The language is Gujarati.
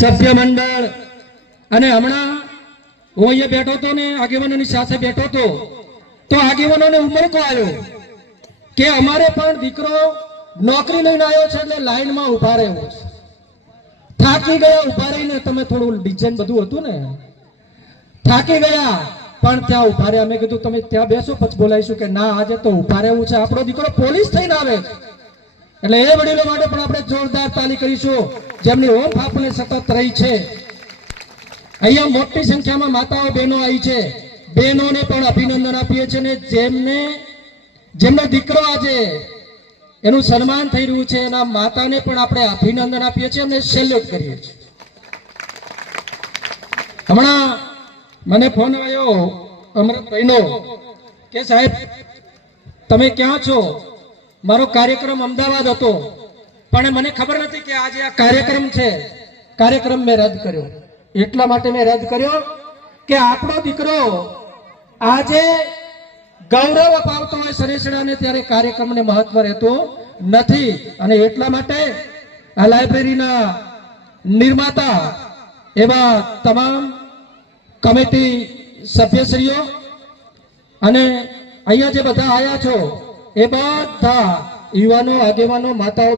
સભ્ય મંડળ અને હમણાં હું અહીંયા બેઠો હતો ને આગેવાનોની સાથે બેઠો હતો તો આગેવાનોને ઉમળકો આવ્યો કે અમારે પણ દીકરો નોકરી લઈને આવ્યો છે એટલે લાઈનમાં ઉભા રહેવો છે. થાકી ગયા ઉભા રહીને, તમે થોડું ડિઝાઇન બધું હતું ને, થાકી ગયા પણ ત્યાં ઉભા રહ્યા. અમે કીધું તમે ત્યાં બેસો પછી બોલાવીશું કે ના આજે તો ઉભા રહેવું છે, આપણો દીકરો પોલીસ થઈને આવે. એટલે એ વડીલો માટે પણ આપણે જોરદાર તાલી કરીશું જેમની ઓફ આપણે સતત રહી છે. અહીંયા મોટી સંખ્યામાં માતાઓ બહેનો આવી છે, બહેનોને પણ અભિનંદન આપીએ છીએ ને જેમનો દીકરો આજે એનું સન્માન થઈ રહ્યું છે એના માતાને પણ આપણે અભિનંદન આપીએ છીએ અને સેલ્યુટ કરીએ છીએ. હમણાં મને ફોન આવ્યો અમૃતભાઈનો કે સાહેબ તમે ક્યાં છો? મારો કાર્યક્રમ અમદાવાદ હતો પણ મને ખબર નથી કે આજે આ કાર્યક્રમ છે. કાર્યક્રમ મેં રદ કર્યો. એટલા માટે મેં રદ કર્યો કે આપણો દીકરો આજે ગૌરવ અપાવતો હોય સરેસડાને ત્યારે કાર્યક્રમને મહત્વ રહેતું નથી. અને એટલા માટે આ લાઇબ્રેરીના નિર્માતા એવા તમામ કમિટી સભ્યશ્રીઓ અને અહીંયા જે બધા આવ્યા છો એ બધા યુવાનો, આગેવાનો, માતાઓ